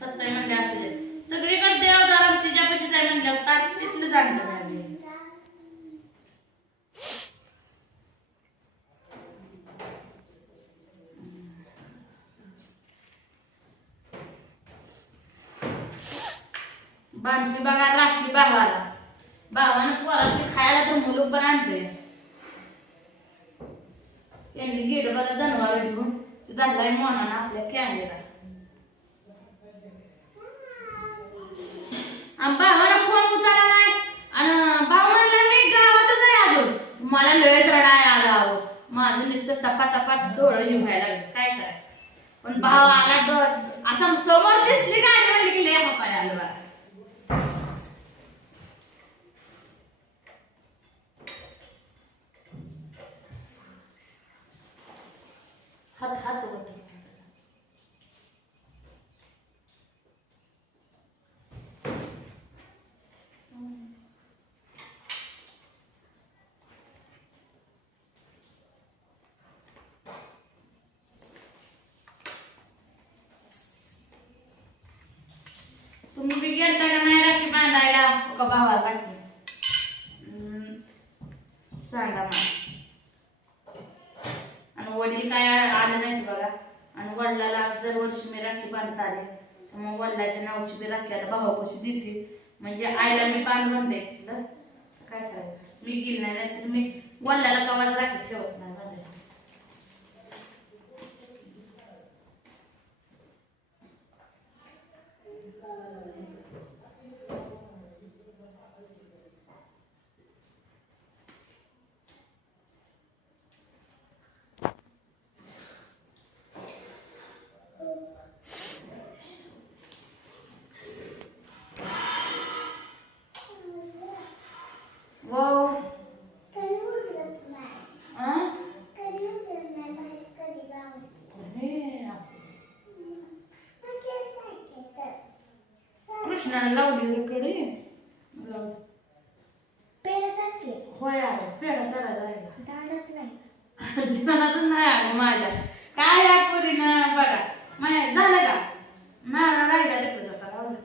सत्ताई म्हणले असले. सगळीकडे देवदार तिच्या पैसे जाय म्हणल्यावर ताट तिथलं जाणलं नाही बांधली बघा राखली भावाला. भावानं पोराशी खायला तर मुलं पण आणले. यांनी गेलं बघा जनावर घेऊन. धरलाय मोनानं आपल्या कॅमेरा भावानं फोन उचलला नाही आणि भाऊ म्हणलं मी गावातच आहे अजून. मला लय रडाय आला अहो. माझं नुसतं टपा टपा डोळं हे व्हायला लागले. काय कराय पण भाव आला डोळ असं समोर दिसली गाडी म्हणली की लय हसाय आलं बघा हात हात वर ठेव. तुम्ही बी गेलता का नाही राखी बांधायला का भावाला राखी हम्म, सांगा मला आणि वडील काय आले नाहीत बघा. आणि वडिलाला जर वर्षी मी राखी बांधत आले तर मग वडिलाच्या नावची मी राखी आता भावापाशी देते? म्हणजे आईला मी बांध म्हणलंय तिथलं. काय करायचं? मी गेली नाही तर मी वडिलाला कवाच राखी ठेवत नाही बांधायला वो आ? अरे, कृष्णाने लावली होती कडी. लावली. होय अरे पेढा चढा जायला दिनातच नाही. आलं माझ्या. काय या पोरीनं? बघा. माया झालं का? नारळ राहिला तिकडे जाता राहू दे.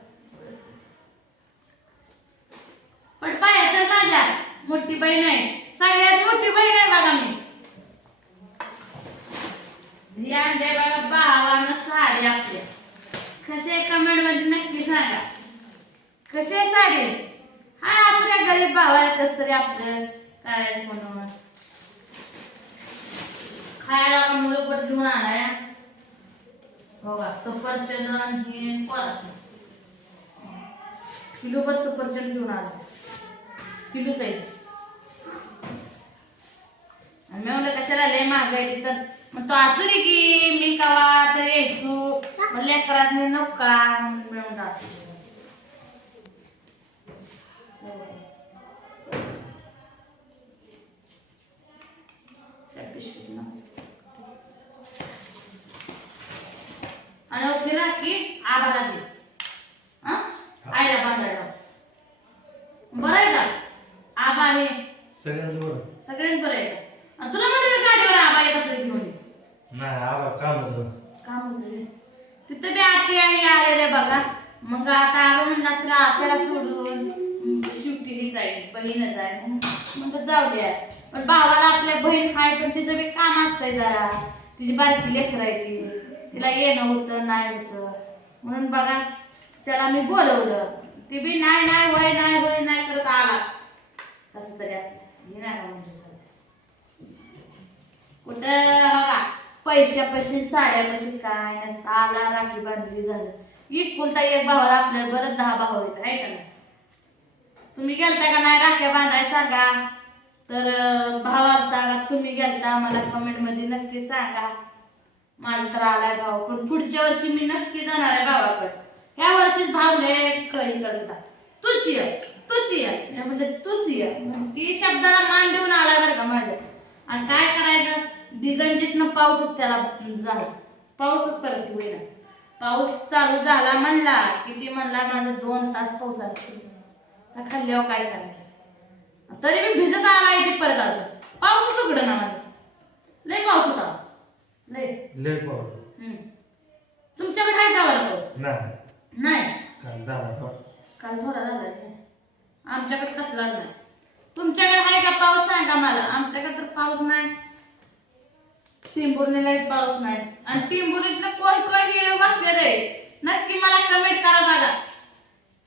पण पायाचं माझ्या मोठी बहीण आहे सगळ्यात मोठी बहीण आहे बघा मी ध्यान दे बघा भावानं साडी आपल्या कसे कमेंटमध्ये नक्की सांगा कसे आहे साडी हा असं काय गरीब कस तरी आपलं. करायचं म्हणून? खायला हो का मुलं पण घेऊन आलाय बघा सफरचंद हे कोणाचं? किलोभर सफरचंद घेऊन आला किलोच आहे. आणि मी म्हणलं कशाला लय महागाई तर. मग तो असू दे की मी कवा तर यायचो मग लेकरास नको का? म्हणून असू ना. आणि ओके राखी दे हा? आईला बांधायला बरं आहे का? आबा आहे. सगळ्यांचं बरं सगळ्यांच बरं आहे आणि तुला म्हणते गाडीवर आबा येत असेल घेऊन. नाही आबा काम होतं काम होतं. तिथं बी आते आणि आले रे बघा. मग आता आलो म्हणलं असेल आत्याला सोडून. हम्म, शेवटी हीच आहे बहीणच आहे. मग जाऊ द्या. पण भावाला आपल्या बहीण हाय पण तिचं बी काम असतंय जरा. तिची बारकी लेकर आहे ती. तिला येणं होतं नाही होतं. म्हणून बघा त्याला मी बोलवलं. ती बी नाही नाही वय नाही वय नाही करत आलाच. तसं तरी आपलं. नाही कुठं बघा पैशा पैसे साड्या पैसे काय नसतं. आला राखी बांधली झालं. इकुलता एक भावाला आपल्याला बरं दहा भाव आहेत आहे का तुम्ही गेलता का नाही? राख्या बांधाय सांगा. तर भाव आलता का? तुम्ही गेलता मला कमेंटमध्ये नक्की सांगा. माझा तर आलाय भाव. पण पुढच्या वर्षी मी नक्की जाणार आहे भावाकडे. ह्या वर्षीच भाव लय कळी करता तूच ये. तूच ये. म्हणजे तूच ये. ती शब्दाला मान देऊन आला बरं का माझ्या. आणि काय करायचं? दिगंजितनं पाऊसच त्याला झाला. पाऊसच परत होईना पाऊस चालू झाला म्हणला किती म्हणला माझं दोन तास पाऊस आला खाल्ल्यावर काय करायचं तरी मी भिजत आला इथे परत अजून. पाऊसच उघडं ना मला लय पाऊस होता. लय. लय पाऊस. तुमच्याकडे आहे का बरं पाऊस? नाही. नाही? काल झाला थोडा काल थोडा झालाय आमच्याकडे कसलाच नाही. तुमच्याकडे आहे का पाऊस? सांगा मला. आमच्याकडे तर पाऊस नाही. टिंबुर्णीला पाऊस नाही. आणि टिंबुर्णीतलं कोण कोण व्हिडिओ बघलेलं नक्की मला कमेंट करा बघा.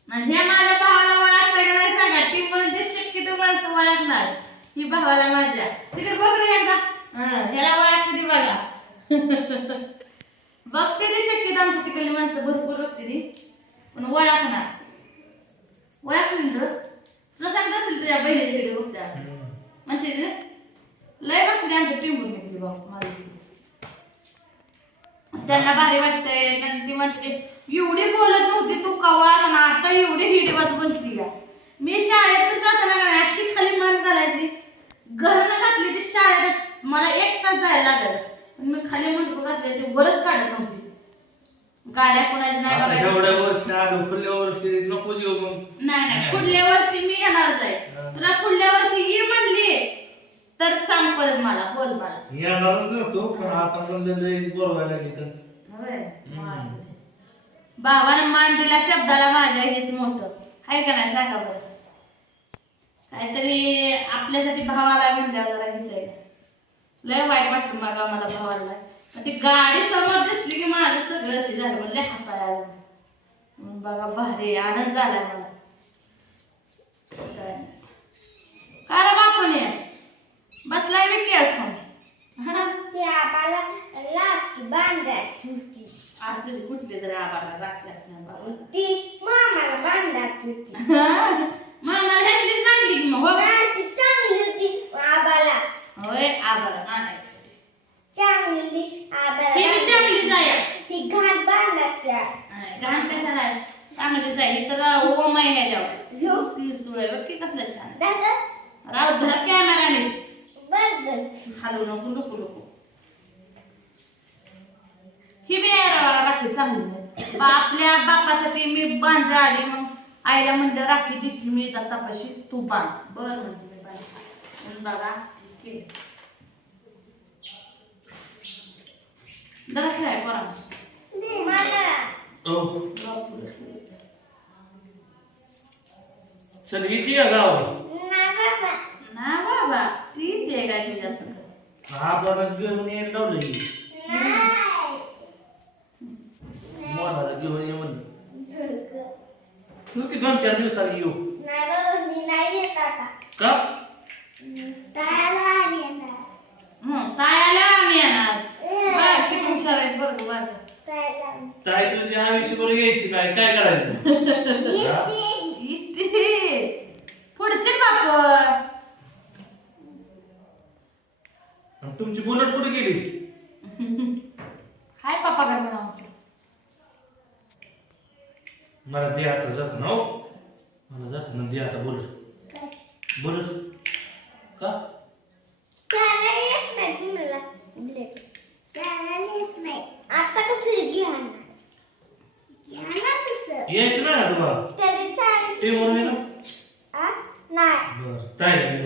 आणि हे माझ्या भावाला ओळखतं का नाही सांगा. टिंबुर्णीचे शक्यतो माणसं ओळखणार. ही भावाला माझ्या. तिकडे बघ रे एकदा. हं, ह्याला ओळखते ती बघा. बघते ते शक्यतो आमच्या तिकडली माणसं. भरपूर बघते ती. पण ओळखणार. ओळखली तुला सांगत असेल तुझ्या बहिणीचे व्हिडिओ बघत्या. म्हणते ते लय बघते ते आमच्या टिंबून निघते भाऊ माझी त्यांना भारी वाटतंय. ती म्हणते एवढी बोलत नव्हती तू कवा आता एवढी हिडीवात बोलती या मी शाळेत जाताना का अशी खाली मन घालायची. घरनं घातली ती शाळेत. मला एक तास जायला लागलं. पण मी खाली म्हणतो घातली ती वरच काढत नव्हती. गाड्या कोणाच्या नाही. एवढ्या वर्षी आलो पुढल्या वर्षी नको येऊ मग. नाही नाही. पुढल्या वर्षी मी येणारच आहे. हा. तुला पुढल्या वर्षी ये म्हणली. तर सांग परत मला बोल मला. येणारच नव्हतो पण आता म्हणलं लय बोलवायला लागली तर. होय असू दे. भावानं मान दिला शब्दाला माझ्या हेच मोठं. आहे का नाही सांगा बरं. काहीतरी आपल्यासाठी भावाला म्हणल्यावर जरा हेच आहे लय वाईट वाटतं मग आम्हाला भावाला ती गाडी समोर दिसली की माझं सगळं झालं म्हणजे हसायला आलं मग बघा भारी आनंद झाला मला. बसलाय मी केळ खाऊन ते आम्हाला लाटकी बांधायची होती असं कुठले तरी आबाला राखल्यास नाही बाबा. ती मामाला बांधायची होती मामा ह्यातलीच बांधली की मग हो का? ती चांगली होती आबाला. होय आबाला नाणायची चांगली आबाला ही बी चांगली जाया ही घाट बांधायची घाण कशाला आहे? चांगली जाईल तर ओम आहे ह्याच्यावर. ह्यो ती सुळे बघ की कसलं छान दादा राव धर कॅमेराने बंद हलू नको नको नको. ही राखी चांगली आपल्या बापासाठी मी बांध आली मग आईला म्हणलं राखी दिसली मी येतात तपाशी तू बांध. बर म्हणते मी बांध. मग बघा खेळाय चल या गावाला. ना बाबा ना बाबा. ती ते काय तुझ्या संग आपल्याला घेऊन ये लावलं की. घेऊन ये म्हणलं. तू की दोन चार दिवसाला येऊ. का? त्याला हं, आम्ही येणार. किती हुशार आहे बरं त्याला ताई तुझी आयुष्यभर यायची नाही. काय करायचं? हा? इथे पुढचे बाप आणि तुमची बुलेट कुठे गेली? हाय पापाकडे म्हणा मला दे आता जात ना हो. मला जात ना दे आता बुलेट बुलेट का? त्याला येत नाही तुम्हाला? बुलेट त्याला येत नाही आता कसं यायचं नाही ना चाल ते म्हणून ना? आ? नाही. बरं ताईला